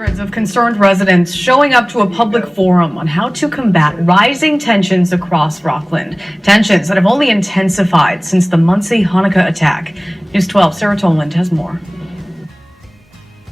Hundreds of concerned residents showing up to a public forum on how to combat rising tensions across Rockland. Tensions that have only intensified since the Muncie Hanukkah attack. News 12, Sarah Toland has more.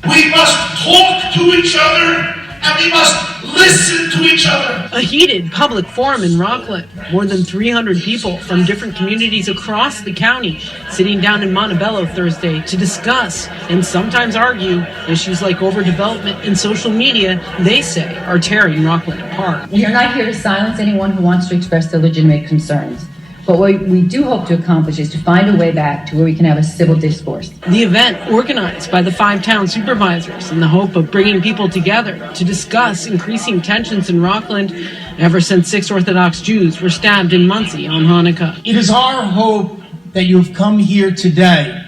We must talk to each other and we must listen to each other. A heated public forum in Rockland. More than 300 people from different communities across the county sitting down in Montebello Thursday to discuss and sometimes argue issues like overdevelopment and social media they say are tearing Rockland apart. We are not here to silence anyone who wants to express their legitimate concerns. But what we do hope to accomplish is to find a way back to where we can have a civil discourse. The event, organized by the 5 town supervisors in the hope of bringing people together to discuss increasing tensions in Rockland ever since 6 Orthodox Jews were stabbed in Muncie on Hanukkah. It is our hope that you have come here today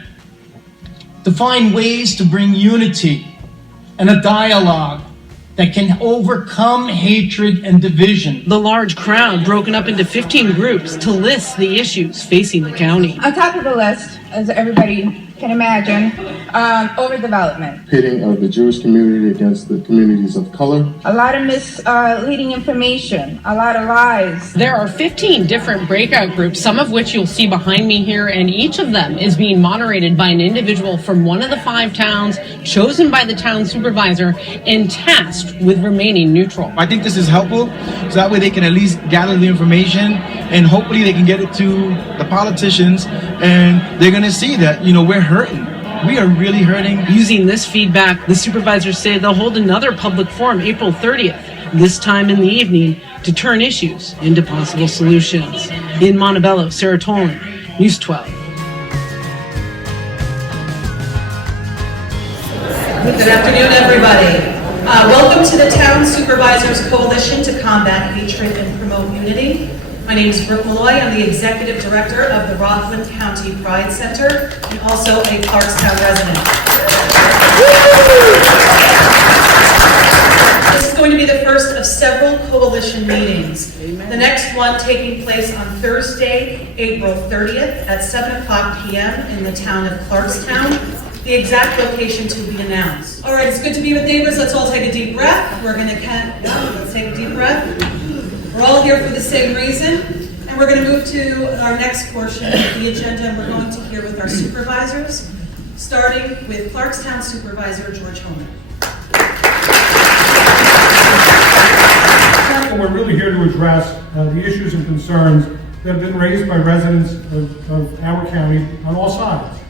to find ways to bring unity and a dialogue that can overcome hatred and division. The large crowd broken up into 15 groups to list the issues facing the county. On top of the list, as everybody can imagine, overdevelopment. Pitting of the Jewish community against the communities of color. A lot of misleading information, a lot of lies. There are 15 different breakout groups, some of which you'll see behind me here, and each of them is being moderated by an individual from one of the 5 towns, chosen by the town supervisor and tasked with remaining neutral. I think this is helpful, so that way they can at least gather the information and hopefully they can get it to the politicians and they're going to see that, we're hurting. We are really hurting. Using this feedback, the supervisors say they'll hold another public forum April 30th, this time in the evening, to turn issues into possible solutions. In Montebello, Sarah Toland, News 12. Good afternoon, everybody. Welcome to the Town Supervisors Coalition to Combat Hatred and Promote Unity. My name is Brooke Malloy. I'm the Executive Director of the Rockland County Pride Center and also a Clarkstown resident. This is going to be the first of several coalition meetings. The next one taking place on Thursday, April 30th at 7 o'clock p.m. in the town of Clarkstown. The exact location to be announced. All right, it's good to be with neighbors. Let's all take a deep breath. Let's take a deep breath. We're all here for the same reason, and we're going to move to our next portion of the agenda, and we're going to hear with our supervisors, starting with Clarkstown Supervisor George Homan. We're really here to address the issues and concerns that have been raised by residents of our county on all sides.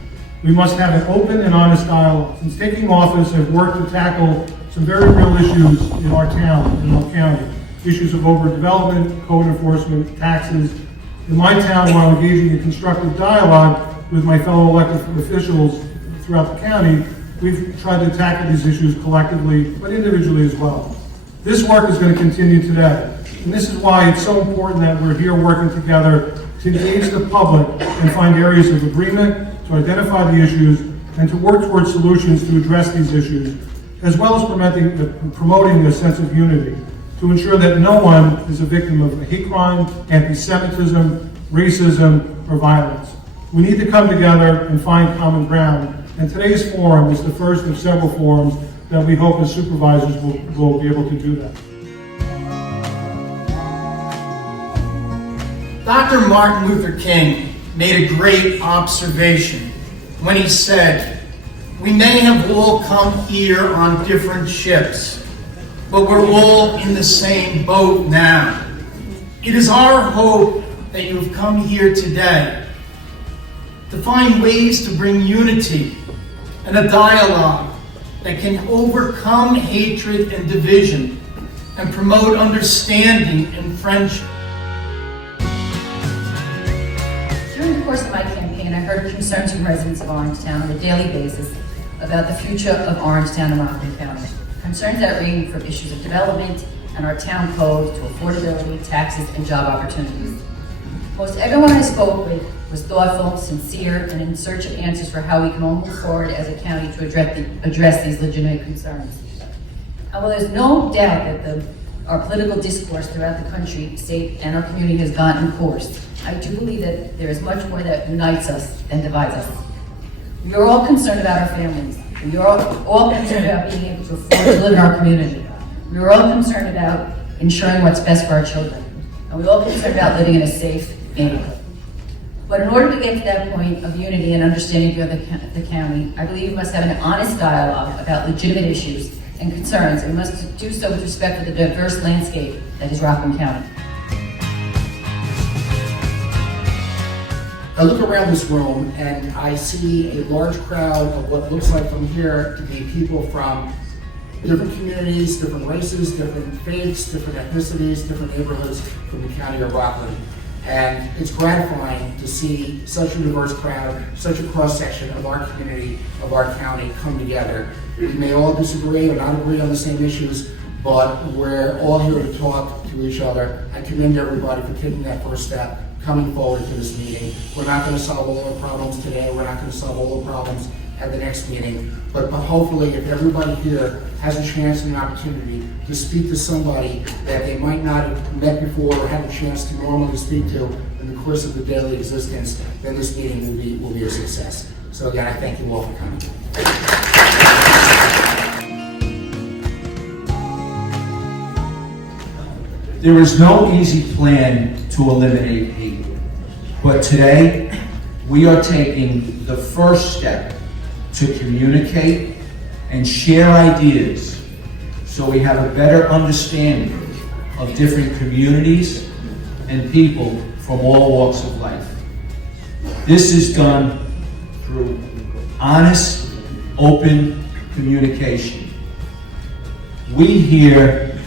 We must have an open and honest dialogue. Since taking office, I've worked to tackle some very real issues in our town, in our county. Issues of overdevelopment, code enforcement, taxes. In my town, while engaging in constructive dialogue with my fellow elected officials throughout the county, we've tried to tackle these issues collectively, but individually as well. This work is going to continue today. And this is why it's so important that we're here working together to engage the public and find areas of agreement, to identify the issues, and to work towards solutions to address these issues, as well as promoting a sense of unity, to ensure that no one is a victim of hate crime, anti-Semitism, racism, or violence. We need to come together and find common ground, and today's forum is the first of several forums that we hope as supervisors will be able to do that. Dr. Martin Luther King made a great observation when he said, "We may have all come here on different ships, but we're all in the same boat now." It is our hope that you have come here today to find ways to bring unity and a dialogue that can overcome hatred and division and promote understanding and friendship. During the course of my campaign, I heard concerns from residents of Orangetown on a daily basis about the future of Orangetown and Rockland County. Concerns that range from issues of development and our town code to affordability, taxes, and job opportunities. Most everyone I spoke with was thoughtful, sincere, and in search of answers for how we can all move forward as a county to address these legitimate concerns. And while there's no doubt that our political discourse throughout the country, state, and our community has gotten coarse, I do believe that there is much more that unites us than divides us. We are all concerned about our families, We are all concerned about being able to afford to live in our community. We are all concerned about ensuring what's best for our children. And we're all concerned about living in a safe neighborhood. But in order to get to that point of unity and understanding of the county, I believe we must have an honest dialogue about legitimate issues and concerns, and we must do so with respect for the diverse landscape that is Rockland County. I look around this room and I see a large crowd of what looks like from here to be people from different communities, different races, different faiths, different ethnicities, different neighborhoods from the county of Rockland. And it's gratifying to see such a diverse crowd, such a cross-section of our community, of our county come together. We may all disagree or not agree on the same issues, but we're all here to talk to each other. I commend everybody for taking that first step, coming forward to this meeting. We're not going to solve all the problems today. We're not going to solve all the problems at the next meeting. But hopefully, if everybody here has a chance and an opportunity to speak to somebody that they might not have met before or had a chance to normally speak to in the course of the daily existence, then this meeting will be a success. So again, I thank you all for coming. There is no easy plan to eliminate hate, but today we are taking the first step to communicate and share ideas so we have a better understanding of different communities and people from all walks of life. This is done through honest, open communication. We here,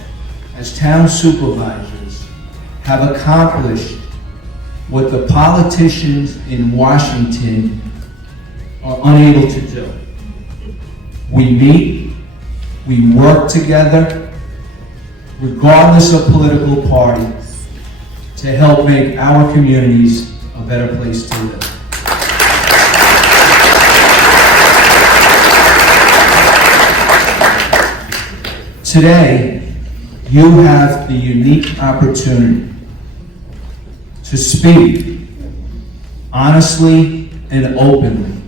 as town supervisors, have accomplished what the politicians in Washington are unable to do. We meet, we work together, regardless of political party, to help make our communities a better place to live. Today, you have the unique opportunity to speak honestly and openly,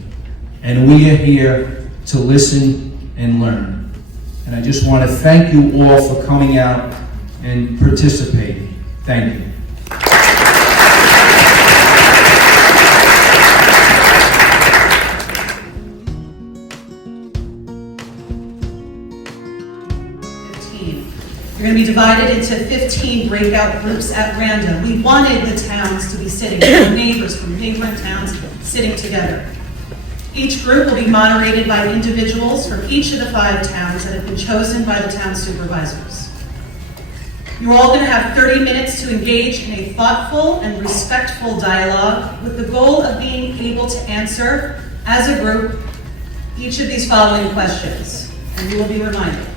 and we are here to listen and learn. And I just want to thank you all for coming out and participating. Thank you. You're going to be divided into 15 breakout groups at random. We wanted the towns to be sitting, the neighbors from neighboring towns sitting together. Each group will be moderated by individuals from each of the 5 towns that have been chosen by the town supervisors. You're all going to have 30 minutes to engage in a thoughtful and respectful dialogue with the goal of being able to answer, as a group, each of these following questions, and you will be reminded.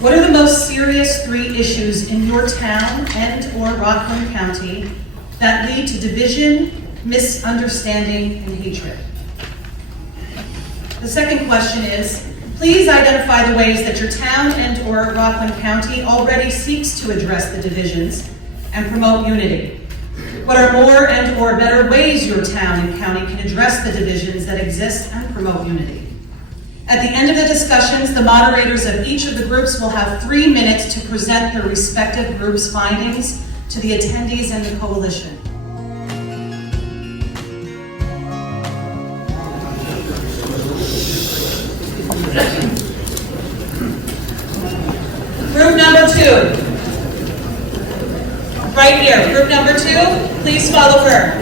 What are the most serious 3 issues in your town and or Rockland County that lead to division, misunderstanding, and hatred? The second question is, please identify the ways that your town and or Rockland County already seeks to address the divisions and promote unity. What are more and or better ways your town and county can address the divisions that exist and promote unity? At the end of the discussions, the moderators of each of the groups will have 3 minutes to present their respective groups' findings to the attendees and the coalition. Group number 2. Right here, group number 2, please follow her.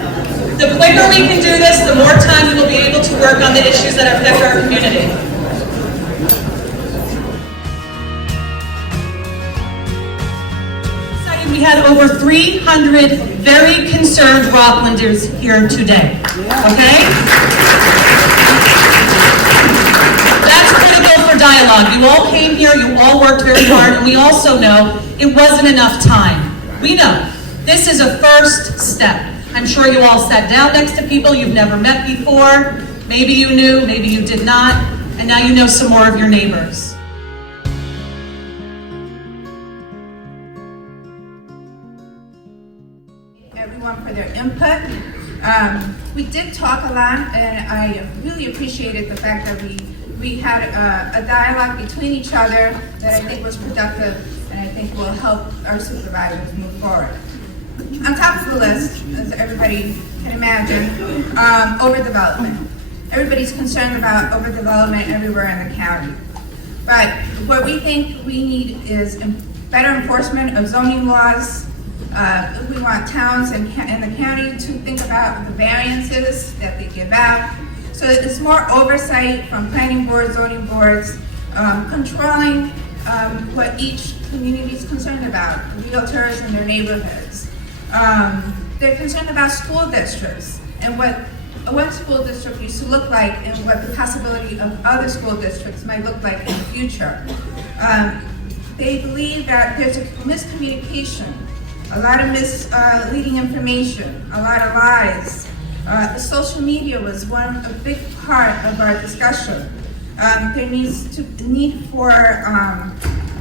The quicker we can do this, the more time we will be able to work on the issues that affect our community. We had over 300 very concerned Rocklanders here today, okay? That's critical for dialogue. You all came here, you all worked very hard, and we also know it wasn't enough time. We know this is a first step. I'm sure you all sat down next to people you've never met before. Maybe you knew, maybe you did not, and now you know some more of your neighbors. Everyone for their input. We did talk a lot, and I really appreciated the fact that we we had a dialogue between each other that I think was productive and I think will help our supervisors move forward. On top of the list, as everybody can imagine, overdevelopment. Everybody's concerned about overdevelopment everywhere in the county. But what we think we need is better enforcement of zoning laws. We want towns and the county to think about the variances that they give out. So it's more oversight from planning boards, zoning boards, controlling what each community is concerned about, realtors and their neighborhoods. They're concerned about school districts and what one school district used to look like and what the possibility of other school districts might look like in the future. They believe that there's a miscommunication, a lot of misleading information, a lot of lies. The social media was a big part of our discussion. There need for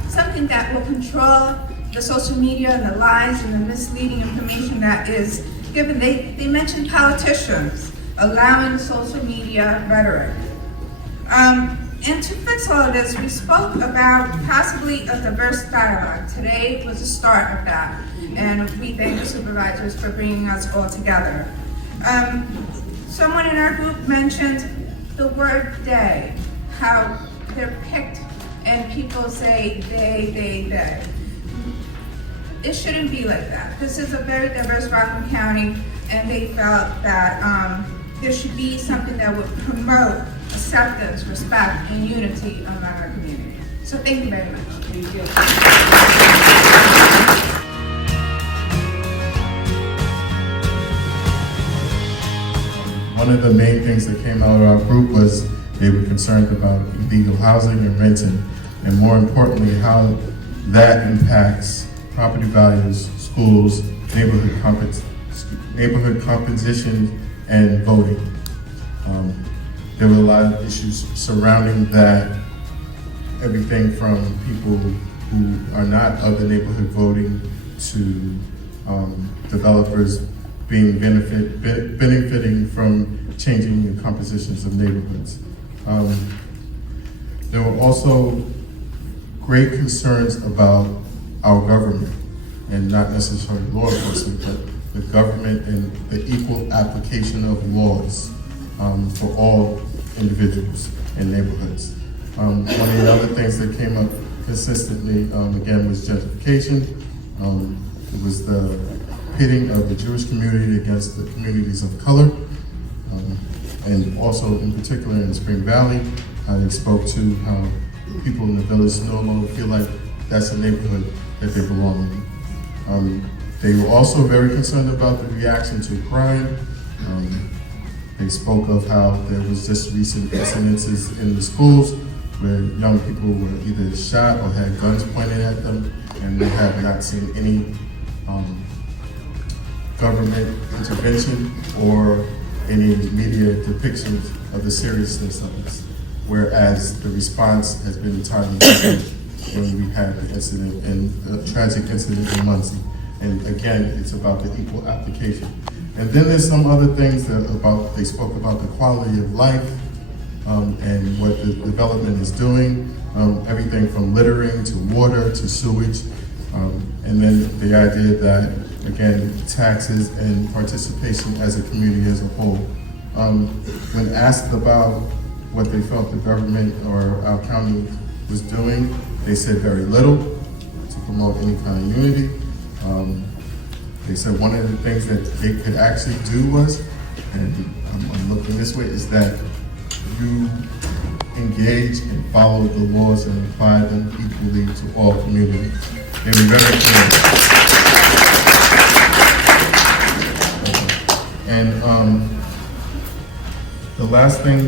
something that will control the social media and the lies and the misleading information that is given. They mentioned politicians allowing social media rhetoric. And to fix all of this, we spoke about possibly a diverse dialogue. Today was the start of that, and we thank the supervisors for bringing us all together. Someone in our group mentioned the word they, how they're picked and people say they. It shouldn't be like that. This is a very diverse Rockland County, and they felt that there should be something that would promote acceptance, respect, and unity among our community. So thank you very much. Thank you. One of the main things that came out of our group was they were concerned about illegal housing and renting, and more importantly, how that impacts property values, schools, neighborhood composition, and voting. There were a lot of issues surrounding that, everything from people who are not of the neighborhood voting to developers being benefiting from changing the compositions of neighborhoods. There were also great concerns about our government, and not necessarily law enforcement, but the government and the equal application of laws for all individuals and neighborhoods. One of the other things that came up consistently, again, was gentrification. It was the pitting of the Jewish community against the communities of color, and also in particular in Spring Valley. I spoke to how people in the village no longer feel like that's a neighborhood that they belong in. They were also very concerned about the reaction to crime. They spoke of how there was just recent incidences in the schools where young people were either shot or had guns pointed at them, and they have not seen any government intervention or any media depictions of the seriousness of this, whereas the response has been entirely different when we had an incident, a tragic incident in Muncie. And again, it's about the equal application. And then there's some other things they spoke about the quality of life and what the development is doing, everything from littering to water to sewage. And then the idea that, again, taxes and participation as a community as a whole. When asked about what they felt the government or our county was doing, they said very little to promote any kind of unity. They said one of the things that they could actually do was, and I'm looking this way, is that you engage and follow the laws and apply them equally to all communities. They were very clear. And the last thing, I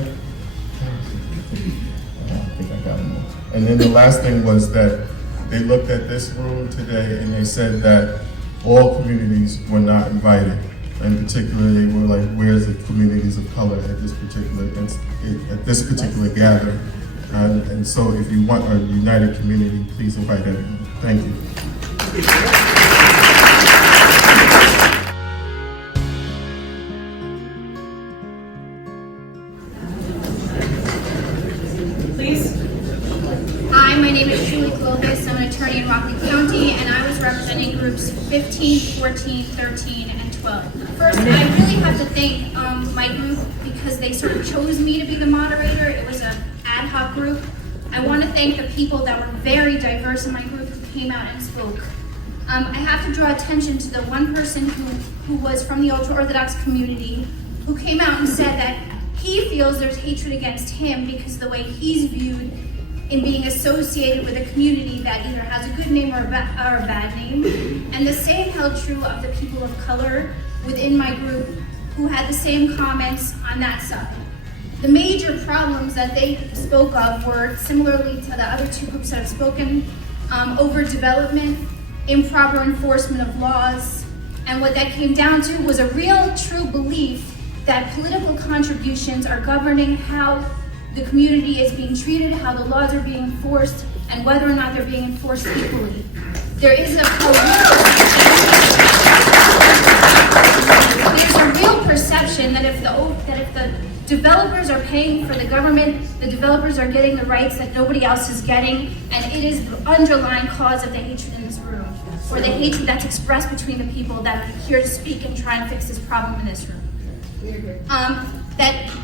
think I got them all. And then the last thing was that they looked at this room today and they said that all communities were not invited. In particular, they were like, where's the communities of color at this particular gathering? And so if you want a united community, please invite everyone. Thank you. majority in Rockland County, and I was representing groups 15, 14, 13, and 12. First, I really have to thank my group because they sort of chose me to be the moderator. It was an ad hoc group. I want to thank the people that were very diverse in my group who came out and spoke. I have to draw attention to the one person who was from the ultra-Orthodox community who came out and said that he feels there's hatred against him because of the way he's viewed in being associated with a community that either has a good name or a bad name. And the same held true of the people of color within my group who had the same comments on that side. The major problems that they spoke of were similarly to the other two groups that have spoken, overdevelopment, improper enforcement of laws, and what that came down to was a real true belief that political contributions are governing how the community is being treated, how the laws are being enforced, and whether or not they're being enforced equally. There is a real perception that if the developers are paying for the government, the developers are getting the rights that nobody else is getting, and it is the underlying cause of the hatred in this room, or the hatred that's expressed between the people that are here to speak and try and fix this problem in this room.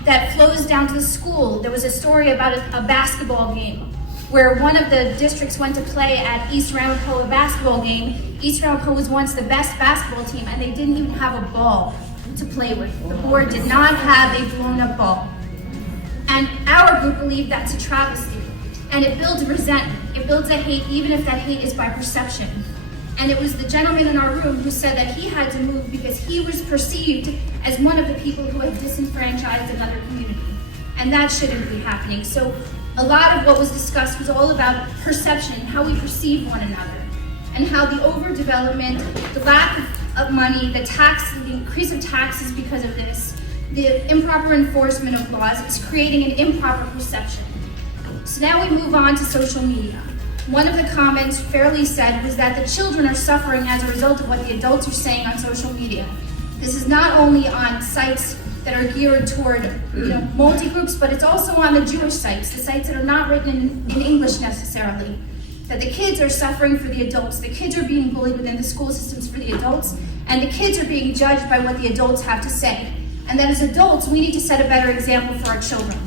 That flows down to the school. There was a story about a basketball game where one of the districts went to play at East Ramapo, a basketball game. East Ramapo was once the best basketball team, and they didn't even have a ball to play with. The board did not have a blown-up ball. And our group believed that's a travesty. And it builds resentment. It builds a hate, even if that hate is by perception. And it was the gentleman in our room who said that he had to move because he was perceived as one of the people who had disenfranchised another community. And that shouldn't be happening. So a lot of what was discussed was all about perception, how we perceive one another, and how the overdevelopment, the lack of money, the increase of taxes because of this, the improper enforcement of laws is creating an improper perception. So now we move on to social media. One of the comments fairly said was that the children are suffering as a result of what the adults are saying on social media. This is not only on sites that are geared toward multi-groups, but it's also on the Jewish sites, the sites that are not written in English necessarily. That the kids are suffering for the adults, the kids are being bullied within the school systems for the adults, and the kids are being judged by what the adults have to say. And that as adults, we need to set a better example for our children.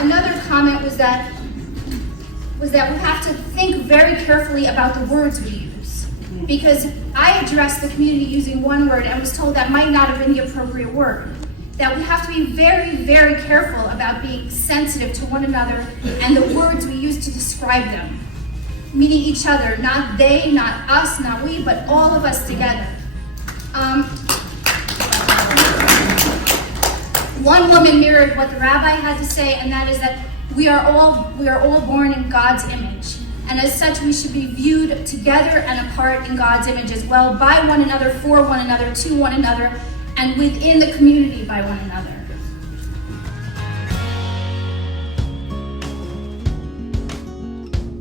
Another comment was that we have to think very carefully about the words we use. Because I addressed the community using one word and was told that might not have been the appropriate word. That we have to be very, very careful about being sensitive to one another and the words we use to describe them. Meaning each other, not they, not us, not we, but all of us together. One woman mirrored what the rabbi had to say, and that is that we are all born in God's image. And as such, we should be viewed together and apart in God's image as well, by one another, for one another, to one another, and within the community by one another.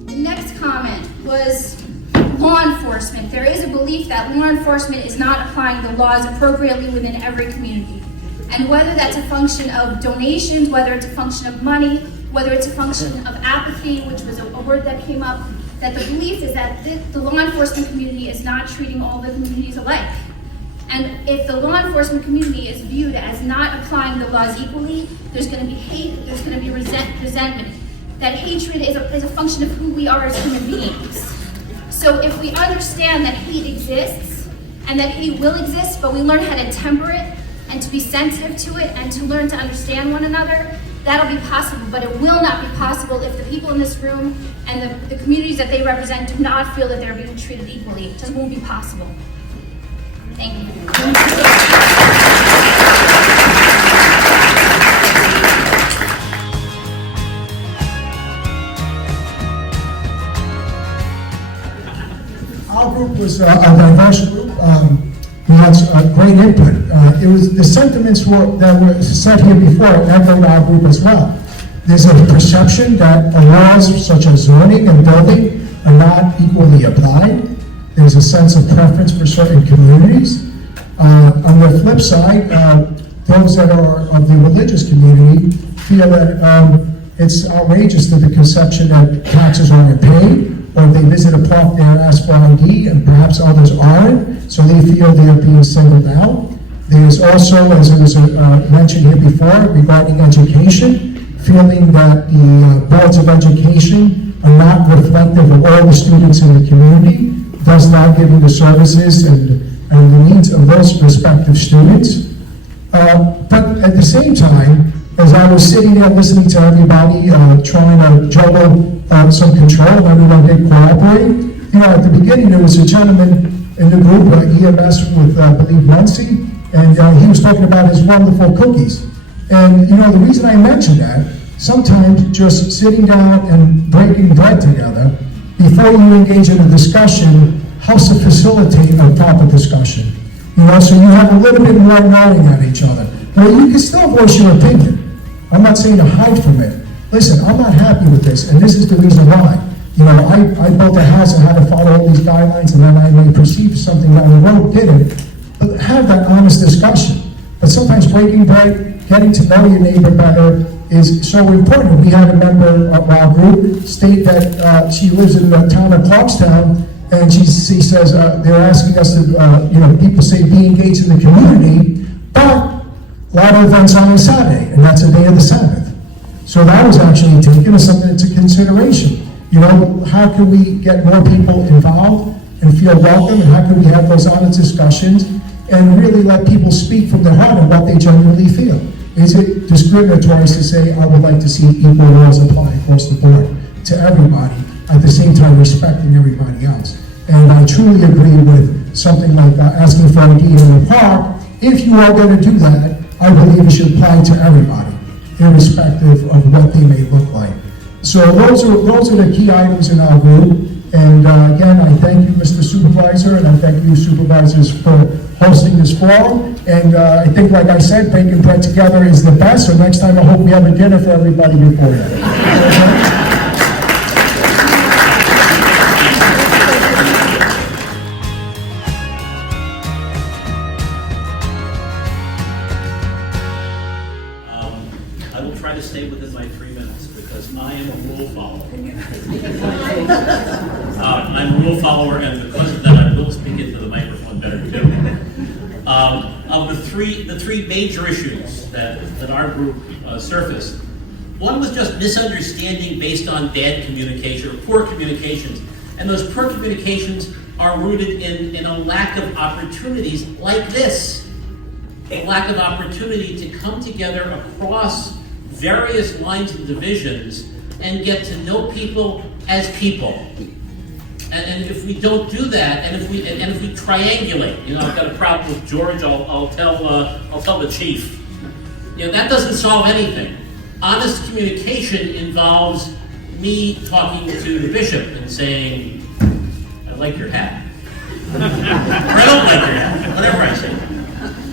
The next comment was law enforcement. There is a belief that law enforcement is not applying the laws appropriately within every community. And whether that's a function of donations, whether it's a function of money, whether it's a function of apathy, which was a word that came up, that the belief is that the law enforcement community is not treating all the communities alike. And if the law enforcement community is viewed as not applying the laws equally, there's going to be hate, there's going to be resentment. That hatred is a function of who we are as human beings. So if we understand that hate exists, and that hate will exist, but we learn how to temper it, and to be sensitive to it, and to learn to understand one another, that'll be possible, but it will not be possible if the people in this room and the communities that they represent do not feel that they're being treated equally. It just won't be possible. Thank you. Our group was a diverse group. We had great input. It was the sentiments that were said here before echoed our group as well. There's a perception that the laws such as zoning and building are not equally applied. There's a sense of preference for certain communities. On the flip side, those that are of the religious community feel that it's outrageous to the conception that taxes aren't paid, or if they visit a park, they're asked for ID, and perhaps others aren't, so they feel they are being singled out. There's also, as it was mentioned here before, regarding education, feeling that the boards of education are not reflective of all the students in the community, thus not giving the services and the needs of those respective students. But at the same time, as I was sitting there listening to everybody trying to juggle some control, and everyone did cooperate, at the beginning there was a gentleman in the group, EMS with, I believe, Muncie, and he was talking about his wonderful cookies. And, the reason I mention that, sometimes just sitting down and breaking bread together, before you engage in a discussion, helps to facilitate a proper discussion. So you have a little bit more knowing at each other. Well, you can still voice your opinion. I'm not saying to hide from it. Listen, I'm not happy with this, and this is the reason why. I built a house and had to follow all these guidelines, and then I may perceive something down the road, didn't. But have that honest discussion. But sometimes breaking bread, getting to know your neighbor better is so important. We had a member of our group state that she lives in the town of Clarkstown, and she says they're asking us to, people say be engaged in the community, but a lot of events on a Saturday, and that's a day of the Sabbath. So that was actually taken as something into consideration. How can we get more people involved and feel welcome, and how can we have those honest discussions and really let people speak from their heart and what they genuinely feel? Is it discriminatory to say, I would like to see equal laws apply across the board to everybody, at the same time respecting everybody else? And I truly agree with something like asking for ID in the park. If you are going to do that, I believe it should apply to everybody, irrespective of what they may look like. So those are the key items in our group. And again, I thank you, Mr. Supervisor, and I thank you, Supervisors, for hosting this forum. And I think, like I said, baking bread together is the best. So next time, I hope we have a dinner for everybody before that. I will try to stay within my 3 minutes because I am a rule follower. I'm a rule follower, and because of that, I will speak into the microphone better too. Of the three major issues that our group surfaced, one was just misunderstanding based on bad communication or poor communications, and those poor communications are rooted in a lack of opportunities like this. A lack of opportunity to come together across various lines and divisions and get to know people as people. And if we don't do that, and if we triangulate, I've got a problem with George. I'll tell the chief. That doesn't solve anything. Honest communication involves me talking to the bishop and saying, "I like your hat," or "I don't like your hat," whatever I say.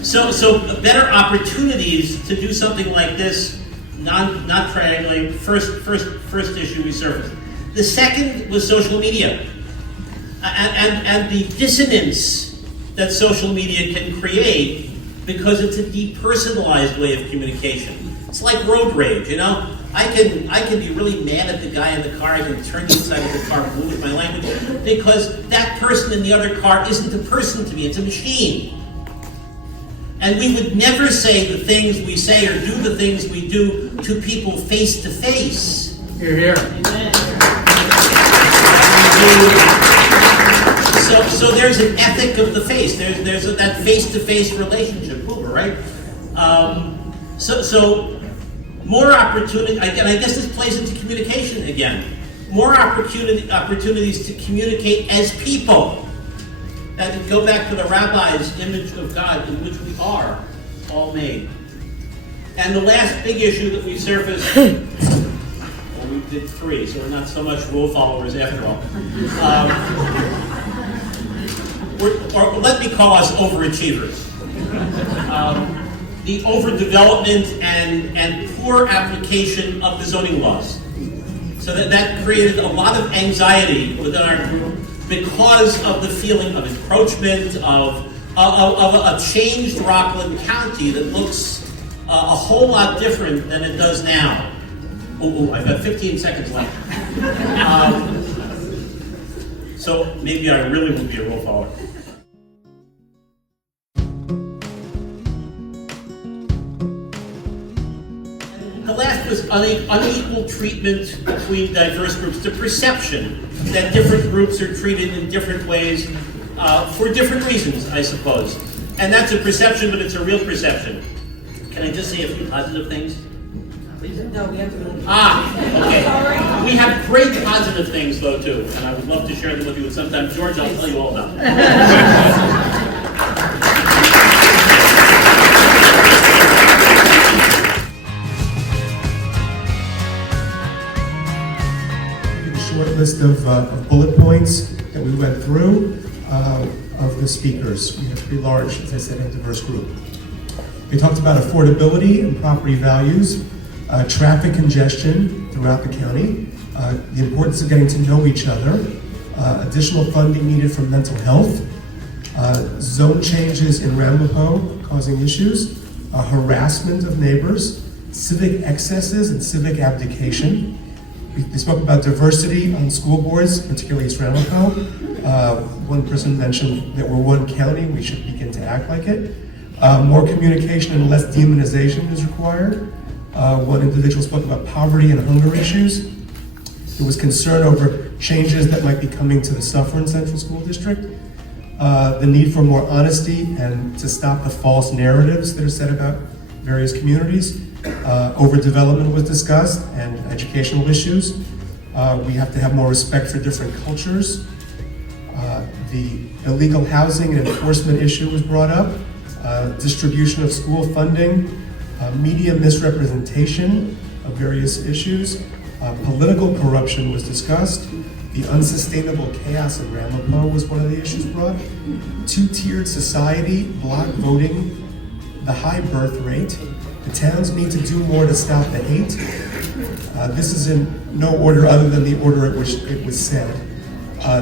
So better opportunities to do something like this, not triangulating. First issue we surfaced. The second was social media, and the dissonance that social media can create because it's a depersonalized way of communication. It's like road rage, I can be really mad at the guy in the car. I can turn the inside of the car blue with my language because that person in the other car isn't a person to me. It's a machine. And we would never say the things we say or do the things we do to people face to face. You're here. So there's an ethic of the face. There's that face-to-face relationship, Uber, right? So more opportunity. I guess this plays into communication again. More opportunities to communicate as people. And to go back to the rabbi's image of God, in which we are all made. And the last big issue that we surfaced, well, we did 3, so we're not so much rule followers after all. Or let me call us overachievers. The overdevelopment and poor application of the zoning laws. So that created a lot of anxiety within our group, because of the feeling of encroachment, of a changed Rockland County that looks a whole lot different than it does now. Oh, I've got 15 seconds left. So maybe I really will be a rule follower. The last was unequal treatment between diverse groups, the perception that different groups are treated in different ways for different reasons, I suppose. And that's a perception, but it's a real perception. Can I just say a few positive things? No, we have to. Okay. We have great positive things, though, too, and I would love to share them with you. And sometime, George, I'll tell you all about them. Short list of bullet points that we went through of the speakers. We have a pretty large, as I said, and diverse group. They talked about affordability and property values, traffic congestion throughout the county, the importance of getting to know each other, additional funding needed for mental health, zone changes in Ramapo causing issues, harassment of neighbors, civic excesses and civic abdication. They spoke about diversity on school boards, particularly East Ramapo. One person mentioned that we're one county, we should begin to act like it. More communication and less demonization is required. One individual spoke about poverty and hunger issues. There was concern over changes that might be coming to the Suffern Central School District. The need for more honesty and to stop the false narratives that are said about various communities. Overdevelopment was discussed and educational issues. We have to have more respect for different cultures. The illegal housing and enforcement issue was brought up. Distribution of school funding, media misrepresentation of various issues. Political corruption was discussed. The unsustainable chaos in Ramapo was one of the issues brought. Two-tiered society, block voting, the high birth rate. The towns need to do more to stop the hate. This is in no order other than the order at which it was said.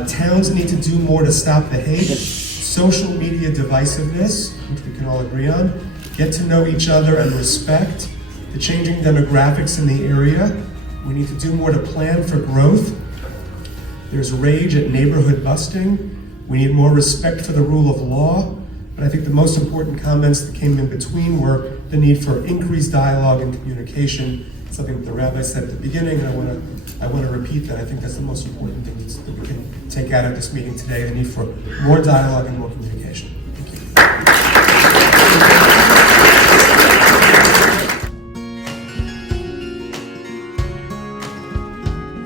Towns need to do more to stop the hate. Social media divisiveness, which we can all agree on. Get to know each other and respect. The changing demographics in the area. We need to do more to plan for growth. There's rage at neighborhood busting. We need more respect for the rule of law. But I think the most important comments that came in between were the need for increased dialogue and communication, something that the rabbi said at the beginning, and I want to repeat that. I think that's the most important thing that we can take out of this meeting today, the need for more dialogue and more communication. Thank you.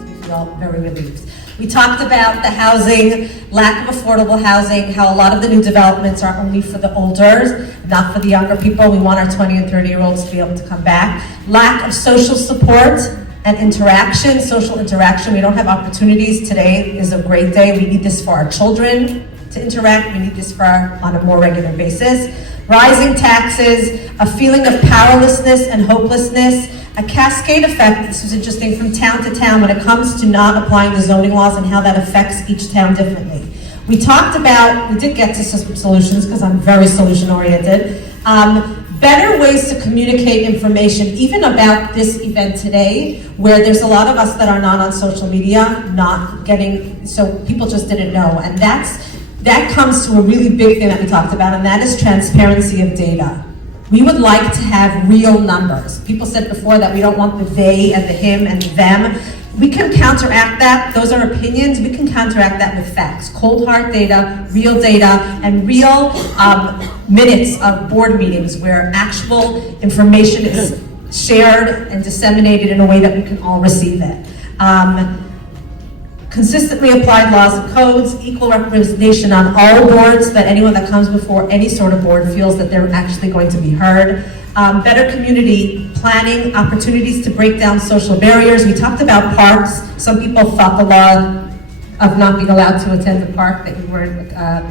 We feel very relieved. We talked about the housing, lack of affordable housing, how a lot of the new developments are only for the older, not for the younger people. We want our 20 and 30-year-olds to be able to come back. Lack of social support and interaction, social interaction. We don't have opportunities. Today is a great day. We need this for our children to interact. We need this on a more regular basis. Rising taxes, a feeling of powerlessness and hopelessness, a cascade effect, this was interesting, from town to town when it comes to not applying the zoning laws and how that affects each town differently. We talked about, we did get to some solutions because I'm very solution oriented. Better ways to communicate information, even about this event today, where there's a lot of us that are not on social media, not getting, so people just didn't know. And that comes to a really big thing that we talked about, and that is transparency of data. We would like to have real numbers. People said before that we don't want the they and the him and the them. We can counteract that. Those are opinions. We can counteract that with facts. Cold hard data, and real minutes of board meetings where actual information is shared and disseminated in a way that we can all receive it. Consistently applied laws and codes, equal representation on all boards, that anyone that comes before any sort of board feels that they're actually going to be heard. Better community planning, opportunities to break down social barriers. We talked about parks. Some people thought the law of not being allowed to attend the park that you weren't a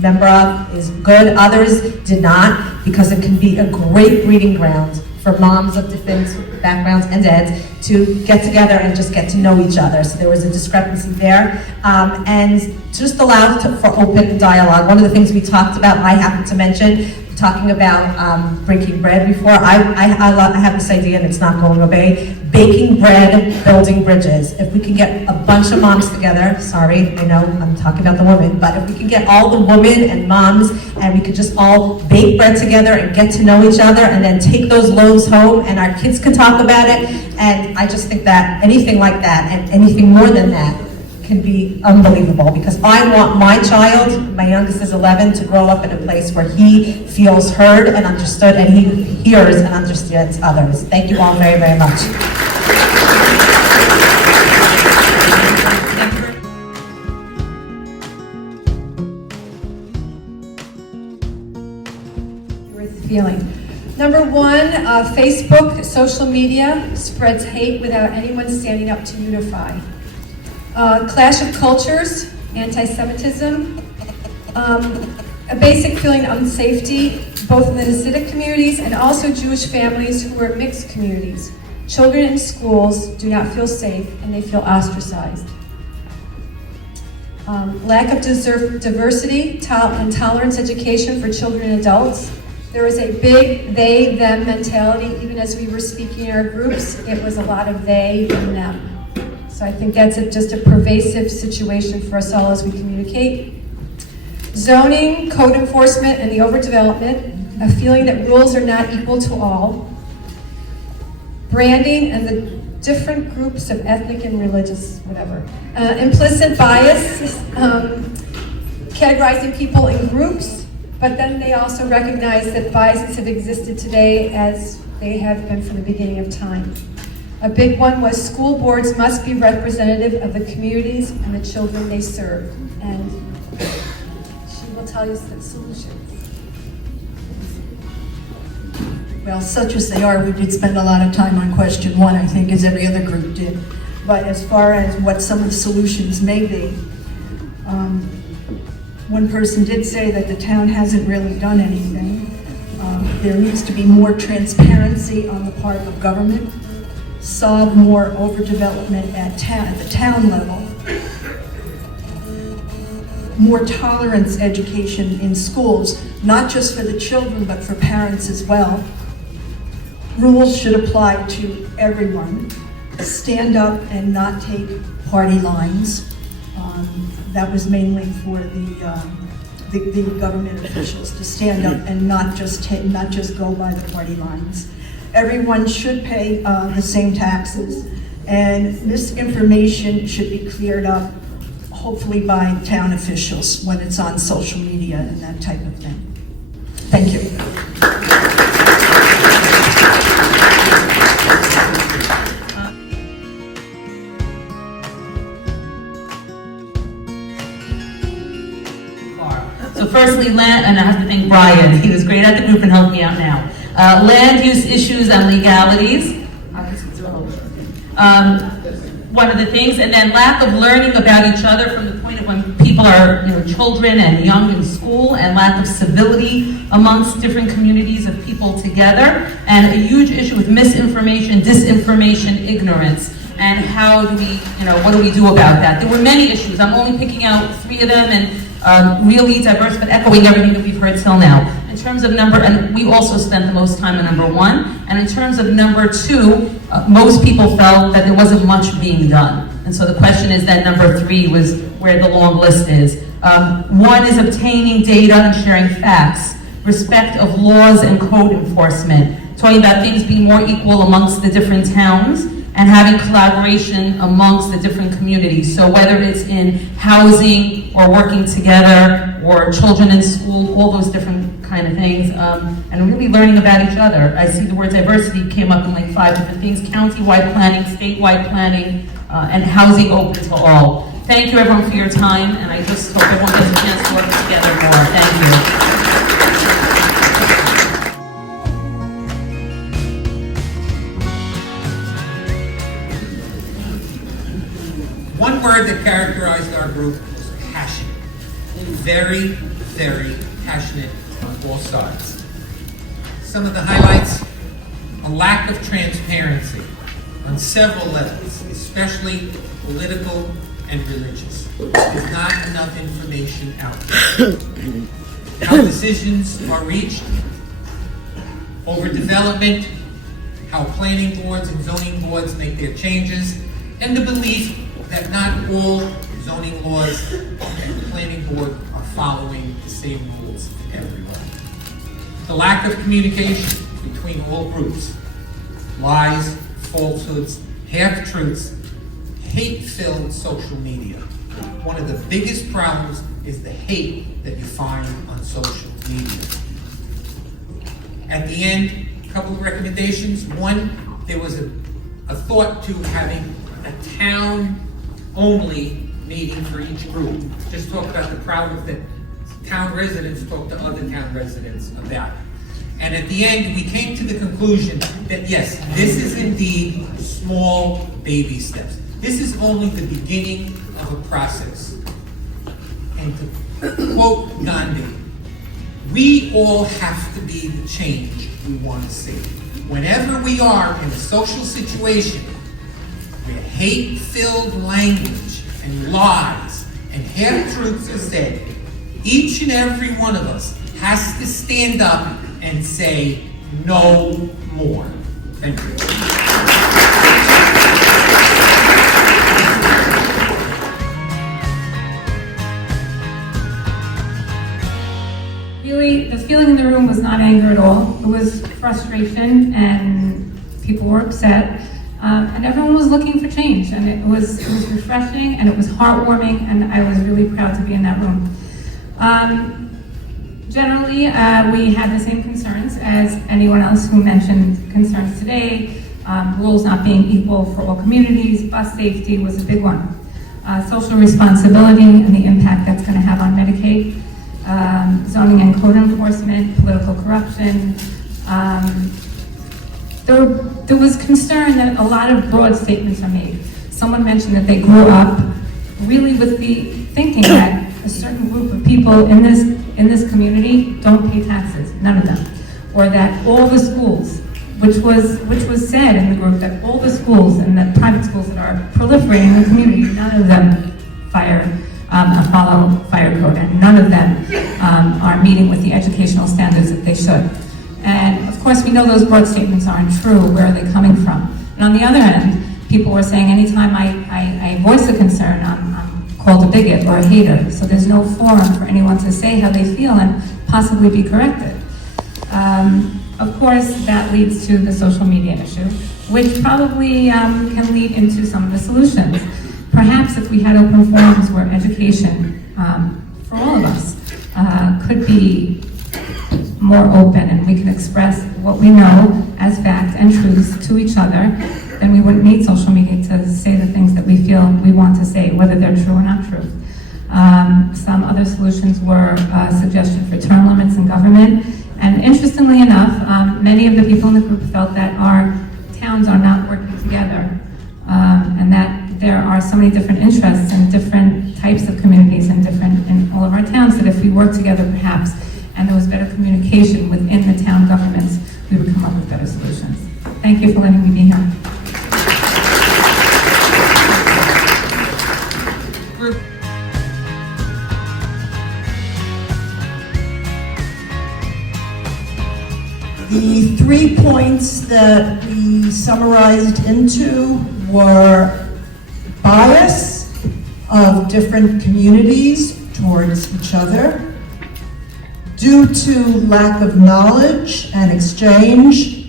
member of is good. Others did not, because it can be a great breeding ground for moms of different backgrounds and dads to get together and just get to know each other. So there was a discrepancy there. And just allow for open dialogue. One of the things we talked about, I happened to mention, we talking about breaking bread before. I have this idea, and it's not going away. Baking bread, building bridges. If we can get a bunch of moms together, sorry, I know I'm talking about the women, but if we can get all the women and moms, and we could just all bake bread together and get to know each other, and then take those loaves home, and our kids can talk about it. And I just think that anything like that, and anything more than that, can be unbelievable, because I want my child, my youngest is 11, to grow up in a place where he feels heard and understood, and he hears and understands others. Thank you all very, very much. Feeling. Number one, Facebook, social media spreads hate without anyone standing up to unify. Clash of cultures, anti-Semitism, a basic feeling of unsafety, both in the Hasidic communities and also Jewish families who are mixed communities. Children in schools do not feel safe and they feel ostracized. Lack of diversity, and tolerance education for children and adults. There was a big they, them mentality. Even as we were speaking in our groups, it was a lot of they and them. So I think that's just a pervasive situation for us all as we communicate. Zoning, code enforcement, and the overdevelopment, a feeling that rules are not equal to all. Branding and the different groups of ethnic and religious, whatever. Implicit bias, categorizing people in groups, but then they also recognize that biases have existed today as they have been from the beginning of time. A big one was school boards must be representative of the communities and the children they serve. And she will tell you the solutions. Well, such as they are, we did spend a lot of time on question one, I think, as every other group did. But as far as what some of the solutions may be, one person did say that the town hasn't really done anything. There needs to be more transparency on the part of government, solve more overdevelopment at the town level, more tolerance education in schools, not just for the children, but for parents as well. Rules should apply to everyone. Stand up and not take party lines. That was mainly for the government officials to stand up and not just go by the party lines. Everyone should pay the same taxes, and misinformation should be cleared up, hopefully by town officials when it's on social media and that type of thing. Thank you. So firstly, land, and I have to thank Brian. He was great at the group and helped me out now. Land use issues and legalities. One of the things, and then lack of learning about each other from the point of when people are, children and young in school, and lack of civility amongst different communities of people together, and a huge issue with misinformation, disinformation, ignorance. And how do we, what do we do about that? There were many issues. I'm only picking out 3 of them, and really diverse, but echoing everything that we've heard till now. In terms of number, and we also spent the most time on number 1, and in terms of number 2, most people felt that there wasn't much being done. And so the question is that number 3 was where the long list is. 1 is obtaining data and sharing facts, respect of laws and code enforcement, talking about things being more equal amongst the different towns, and having collaboration amongst the different communities. So whether it's in housing or working together or children in school, all those different kind of things, and really learning about each other. I see the word diversity came up in like 5 different things: county-wide planning, statewide planning, and housing open to all. Thank you everyone for your time, and I just hope everyone gets a chance to work together more. Thank you. One word that characterized our group was passion. Very, very passionate on all sides. Some of the highlights: a lack of transparency on several levels, especially political and religious. There's not enough information out there. How decisions are reached overdevelopment, how planning boards and zoning boards make their changes, and the belief that not all zoning laws and planning board are following the same rules for everyone. The lack of communication between all groups, lies, falsehoods, half-truths, hate-filled social media. One of the biggest problems is the hate that you find on social media. At the end, a couple of recommendations. One, there was a thought to having a town-only meeting for each group. Just talk about the problems that town residents talk to other town residents about. And at the end, we came to the conclusion that yes, this is indeed small baby steps. This is only the beginning of a process. And to quote Gandhi, we all have to be the change we want to see. Whenever we are in a social situation where hate-filled language and lies and half-truths are said, each and every one of us has to stand up and say, no more. Thank you. Really, the feeling in the room was not anger at all. It was frustration, and people were upset, and everyone was looking for change. And it was refreshing, and it was heartwarming, and I was really proud to be in that room. Generally, we had the same concerns as anyone else who mentioned concerns today. Rules not being equal for all communities, bus safety was a big one. Social responsibility and the impact that's going to have on Medicaid. Zoning and code enforcement, political corruption. There was concern that a lot of broad statements are made. Someone mentioned that they grew up really with the thinking that a certain group of people in this community don't pay taxes, none of them. Or that all the schools, which was said in the group, that all the schools and the private schools that are proliferating in the community, none of them follow fire code, and none of them are meeting with the educational standards that they should. And of course, we know those broad statements aren't true. Where are they coming from? And on the other end, people were saying anytime I voice a concern, I'm called a bigot or a hater. So there's no forum for anyone to say how they feel and possibly be corrected. Of course, that leads to the social media issue, which probably can lead into some of the solutions. Perhaps if we had open forums where education for all of us could be more open and we can express what we know as fact and truths to each other, then we wouldn't need social media to say the things that we feel we want to say, whether they're true or not true. Some other solutions were suggestion for term limits in government. And interestingly enough, many of the people in the group felt that our towns are not working together, and that there are so many different interests and different types of communities in all of our towns, that if we work together perhaps, and there was better communication within the town governments, we would come up with better solutions. Thank you for letting me be here. The 3 points that we summarized into were bias of different communities towards each other, due to lack of knowledge and exchange,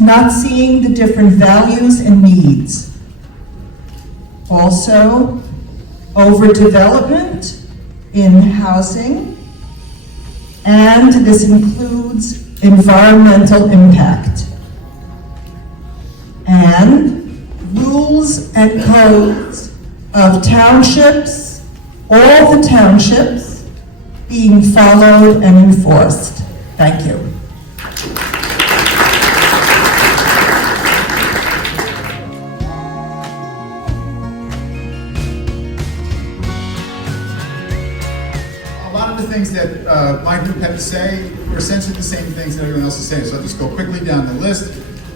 not seeing the different values and needs. Also, overdevelopment in housing, and this includes environmental impact. And rules and codes of townships, all the townships, being followed and enforced. Thank you. A lot of the things that my group had to say were essentially the same things that everyone else is saying. So I'll just go quickly down the list.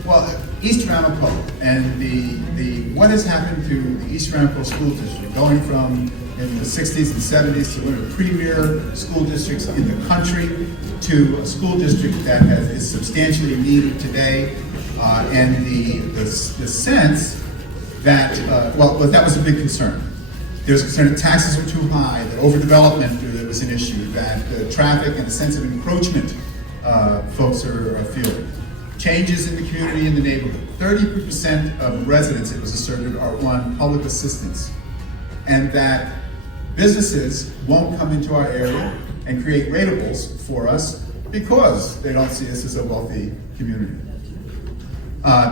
Well, East Ramapo and the what has happened to the East Ramapo School District, going from in the 60s and 70s to one of the premier school districts in the country to a school district that is substantially needed today, and the sense that, that was a big concern. There was concern that taxes were too high, that overdevelopment was an issue, that traffic and a sense of encroachment folks are feeling. Changes in the community and the neighborhood. 30% of residents, it was asserted, are on public assistance. And that businesses won't come into our area and create ratables for us because they don't see us as a wealthy community.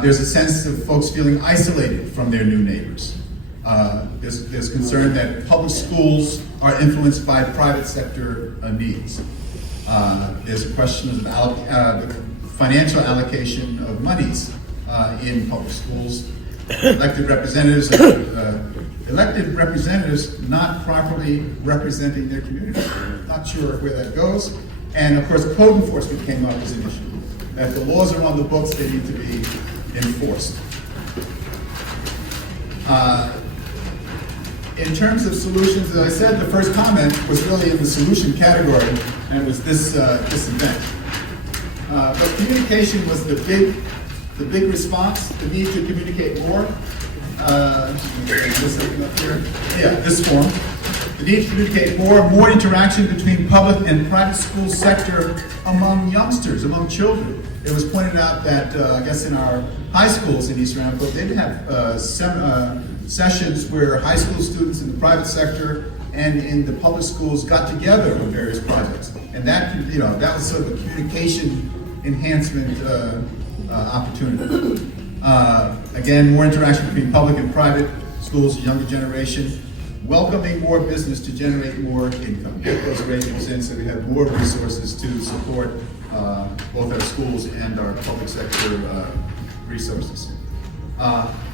There's a sense of folks feeling isolated from their new neighbors. There's concern that public schools are influenced by private sector needs. There's a question of the financial allocation of monies in public schools. Elected representatives not properly representing their community. Not sure where that goes. And of course, code enforcement came up as an issue. That the laws are on the books, they need to be enforced. In terms of solutions, as I said, the first comment was really in the solution category, and it was this event. But communication was the big response, the need to communicate more. This form. The need to communicate more interaction between public and private school sector among youngsters, among children. It was pointed out that, I guess in our high schools in East Ramapo, they'd have sessions where high school students in the private sector and in the public schools got together on various projects. And that, that was sort of a communication enhancement opportunity. Again, more interaction between public and private schools, younger generation, welcoming more business to generate more income, get those ratings in so we have more resources to support both our schools and our public sector resources.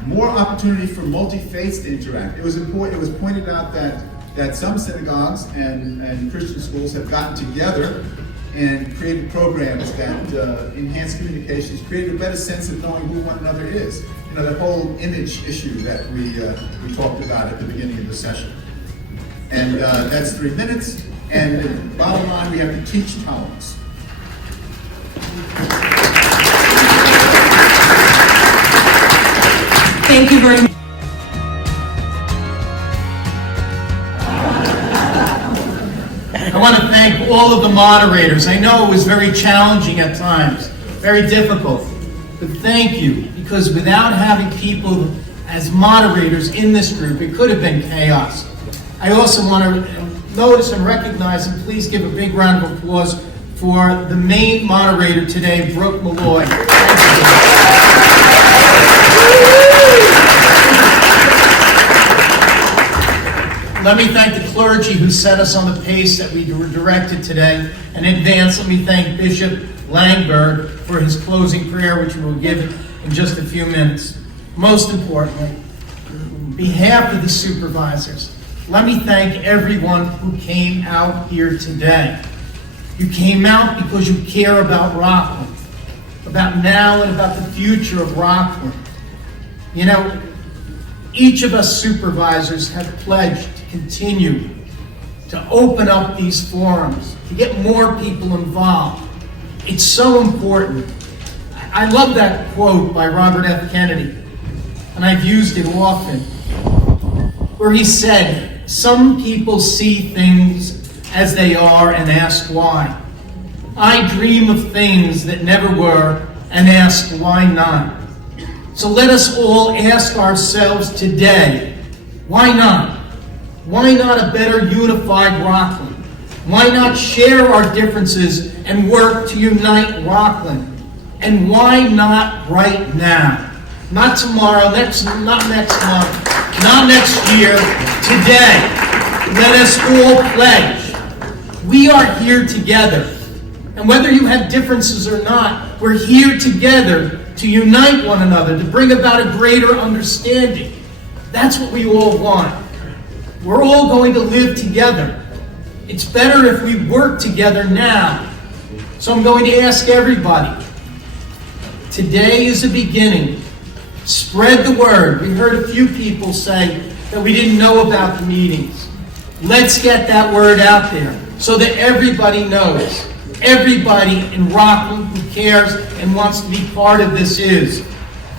More opportunity for multi-faiths to interact. It was important. It was pointed out that some synagogues and Christian schools have gotten together and created programs that enhance communications, created a better sense of knowing who one another is. The whole image issue that we talked about at the beginning of the session. And that's 3 minutes. And bottom line, we have to teach tolerance. Thank you very much. I want to thank all of the moderators. I know it was very challenging at times, very difficult, but thank you, because without having people as moderators in this group, it could have been chaos. I also want to notice and recognize, and please give a big round of applause for the main moderator today, Brooke Malloy. Let me thank the clergy who set us on the pace that we were directed today. And in advance, let me thank Bishop Langberg for his closing prayer, which we will give in just a few minutes. Most importantly, on behalf of the supervisors, let me thank everyone who came out here today. You came out because you care about Rockland, about now and about the future of Rockland. Each of us supervisors have pledged to continue to open up these forums, to get more people involved. It's so important. I love that quote by Robert F. Kennedy, and I've used it often, where he said, "Some people see things as they are and ask why. I dream of things that never were and ask why not." So let us all ask ourselves today, why not? Why not a better unified Rockland? Why not share our differences and work to unite Rockland? And why not right now? Not tomorrow, not next month, not next year, today. Let us all pledge. We are here together. And whether you have differences or not, we're here together to unite one another, to bring about a greater understanding. That's what we all want. We're all going to live together. It's better if we work together now. So I'm going to ask everybody. Today is a beginning. Spread the word. We heard a few people say that we didn't know about the meetings. Let's get that word out there so that everybody knows. Everybody in Rockland who cares and wants to be part of this is.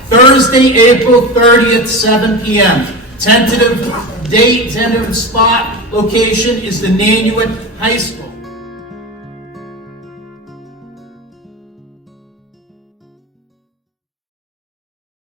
Thursday, April 30th, 7 p.m. Tentative date, tentative spot, location is the Nanuet High School.